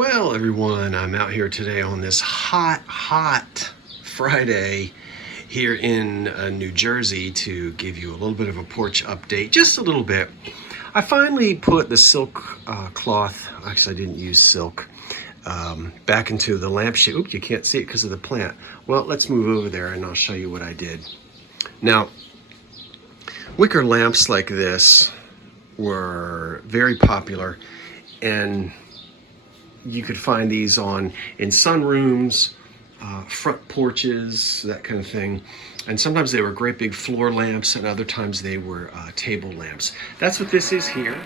Well, everyone, I'm out here today on this hot Friday here in New Jersey to give you a little bit of a porch update, just a little bit. I finally put the silk cloth, actually I didn't use silk, back into the lampshade. Oop, you can't see it because of the plant. Well, let's move over there and I'll show you what I did. Now, wicker lamps like this were very popular, and you could find these in sunrooms, front porches, that kind of thing. And sometimes they were great big floor lamps, and other times they were table lamps. That's what this is here.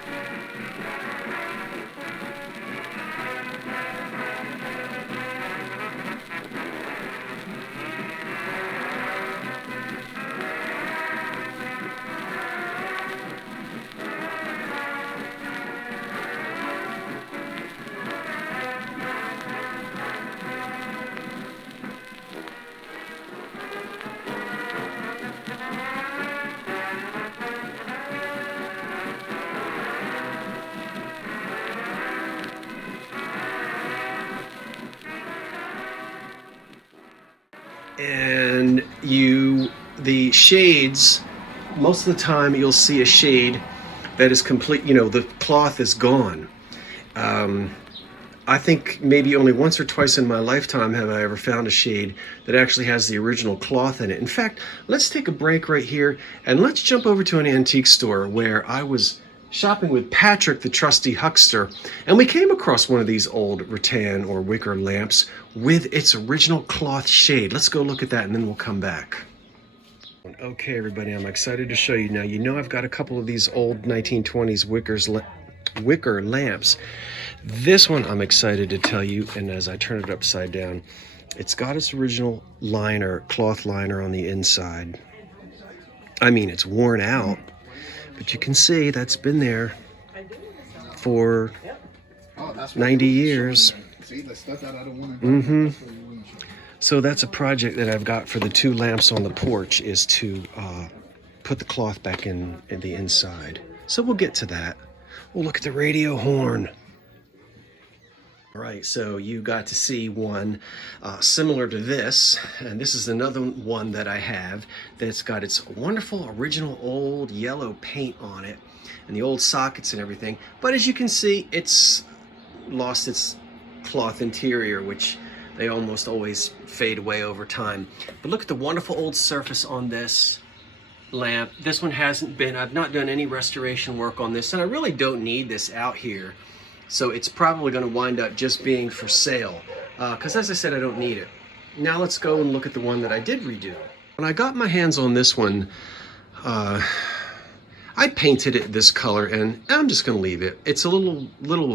And the shades, most of the time you'll see a shade that is complete, the cloth is gone. I think maybe only once or twice in my lifetime have I ever found a shade that actually has the original cloth in it. In fact, let's take a break right here and let's jump over to an antique store where I was shopping with Patrick, the trusty huckster, and we came across one of these old rattan or wicker lamps with its original cloth shade. Let's go look at that and then we'll come back. Okay, everybody, I'm excited to show you now. I've got a couple of these old 1920s wicker lamps. This one I'm excited to tell you, and as I turn it upside down, it's got its original cloth liner on the inside. I mean, it's worn out, but you can see that's been there for 90 years. So that's a project that I've got for the two lamps on the porch, is to put the cloth back in the inside. So we'll get to that. We'll look at the radio horn. All right, so you got to see one similar to this, and this is another one that I have that's got its wonderful original old yellow paint on it and the old sockets and everything. But as you can see, it's lost its cloth interior, which they almost always fade away over time. But look at the wonderful old surface on this lamp. This one I've not done any restoration work on this, and I really don't need this out here. So it's probably going to wind up just being for sale, because as I said, I don't need it. Now let's go and look at the one that I did redo. When I got my hands on this one, I painted it this color, and I'm just going to leave it. It's a little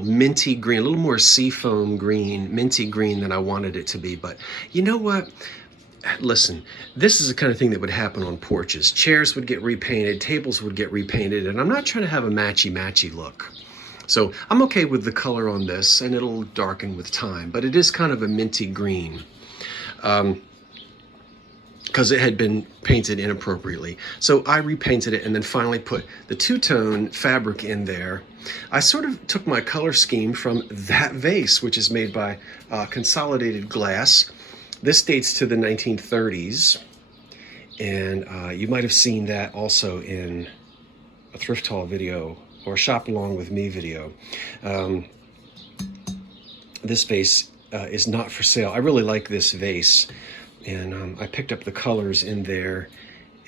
minty green, a little more seafoam green, minty green than I wanted it to be. But you know what? Listen, this is the kind of thing that would happen on porches. Chairs would get repainted, tables would get repainted, and I'm not trying to have a matchy-matchy look. So I'm okay with the color on this, and it'll darken with time, but it is kind of a minty green because it had been painted inappropriately. So I repainted it and then finally put the two-tone fabric in there. I sort of took my color scheme from that vase, which is made by Consolidated Glass. This dates to the 1930s, and you might have seen that also in a thrift haul video or shop along with me video. This vase is not for sale. I really like this vase, and I picked up the colors in there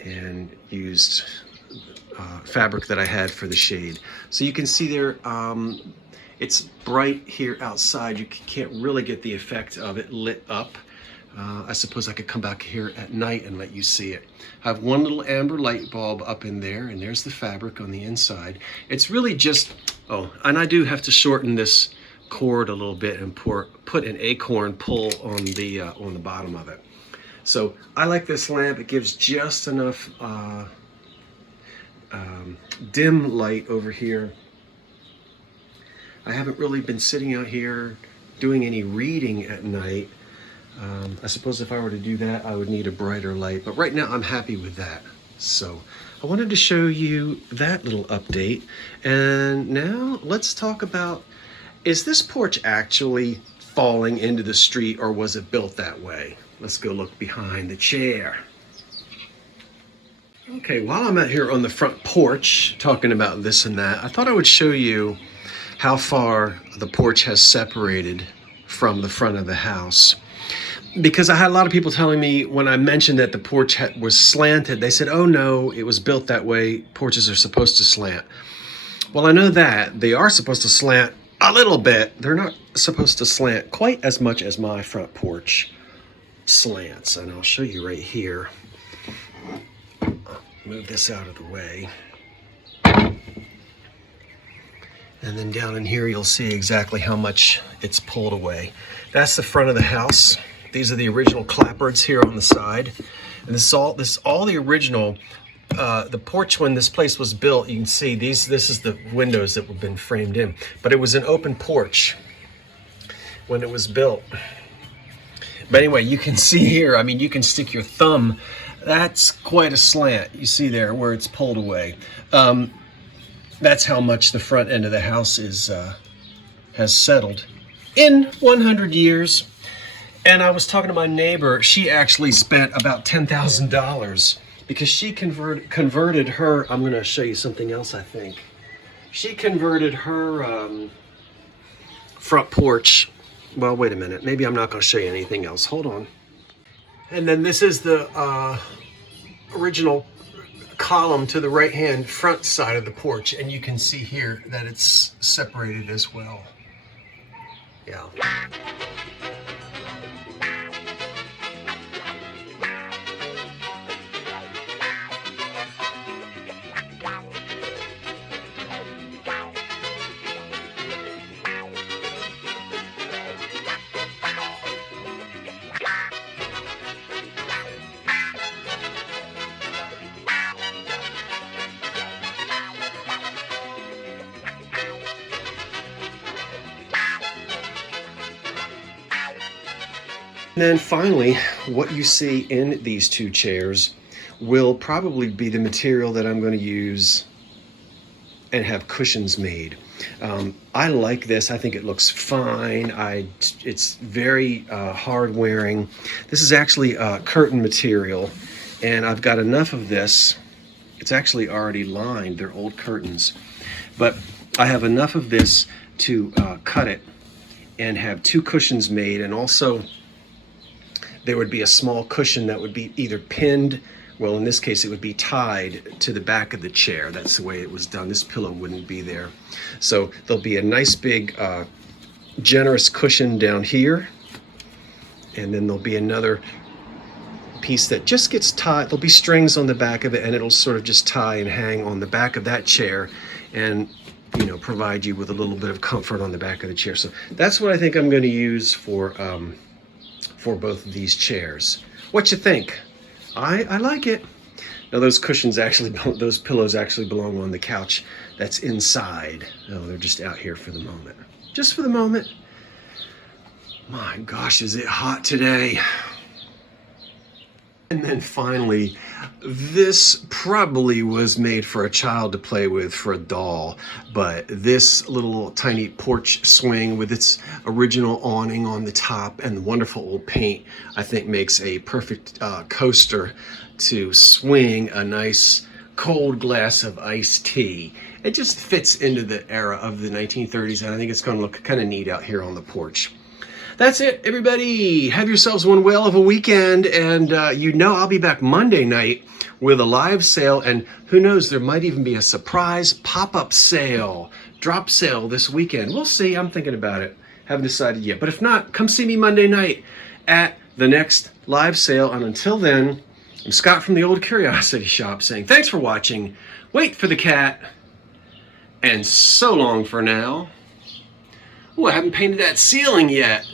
and used fabric that I had for the shade. So you can see there, it's bright here outside. You can't really get the effect of it lit up. I suppose I could come back here at night and let you see it. I have one little amber light bulb up in there, and there's the fabric on the inside. It's really just, and I do have to shorten this cord a little bit and put an acorn pull on the bottom of it. So I like this lamp. It gives just enough dim light over here. I haven't really been sitting out here doing any reading at night. I suppose if I were to do that, I would need a brighter light, but right now I'm happy with that. So I wanted to show you that little update. And now let's talk about Is this porch actually falling into the street, or was it built that way? Let's go look behind the chair. Okay, while I'm out here on the front porch talking about this and that, I thought I would show you how far the porch has separated from the front of the house. Because I had a lot of people telling me when I mentioned that the porch was slanted, they said, oh no, it was built that way. Porches are supposed to slant. Well, I know that. They are supposed to slant a little bit. They're not supposed to slant quite as much as my front porch slants. And I'll show you right here. Move this out of the way. And then down in here, you'll see exactly how much it's pulled away. That's the front of the house. These are the original clapboards here on the side. And this is all the original, the porch when this place was built, you can see this is the windows that have been framed in. But it was an open porch when it was built. But anyway, you can see here, I mean, you can stick your thumb. That's quite a slant. You see there where it's pulled away. That's how much the front end of the house has settled in 100 years. And I was talking to my neighbor. She actually spent about $10,000 because she converted her. I'm going to show you something else, I think. She converted her front porch. Well, wait a minute. Maybe I'm not going to show you anything else. Hold on. And then this is the original column to the right-hand front side of the porch. And you can see here that it's separated as well. Yeah. And then finally, what you see in these two chairs will probably be the material that I'm going to use and have cushions made. I like this. I think it looks fine. It's very hard wearing. This is actually curtain material, and I've got enough of this. It's actually already lined. They're old curtains. But I have enough of this to cut it and have two cushions made, and also there would be a small cushion that would be either pinned, well, in this case, it would be tied to the back of the chair. That's the way it was done. This pillow wouldn't be there. So there'll be a nice big, generous cushion down here. And then there'll be another piece that just gets tied. There'll be strings on the back of it, and it'll sort of just tie and hang on the back of that chair and, you know, provide you with a little bit of comfort on the back of the chair. So that's what I think I'm going to use for both of these chairs. What you think? I like it. Now those cushions actually, those pillows actually belong on the couch that's inside. No, they're just out here for the moment. Just for the moment. My gosh, is it hot today? And then finally, this probably was made for a child to play with, for a doll, but this little tiny porch swing with its original awning on the top and the wonderful old paint, I think makes a perfect coaster to swing a nice cold glass of iced tea. It just fits into the era of the 1930s, and I think it's going to look kind of neat out here on the porch. That's it, everybody. Have yourselves one whale of a weekend, and you know I'll be back Monday night with a live sale, and who knows, there might even be a surprise pop-up sale, drop sale this weekend. We'll see. I'm thinking about it. Haven't decided yet. But if not, come see me Monday night at the next live sale. And until then, I'm Scott from the Old Curiosity Shop saying thanks for watching. Wait for the cat. And so long for now. Oh, I haven't painted that ceiling yet.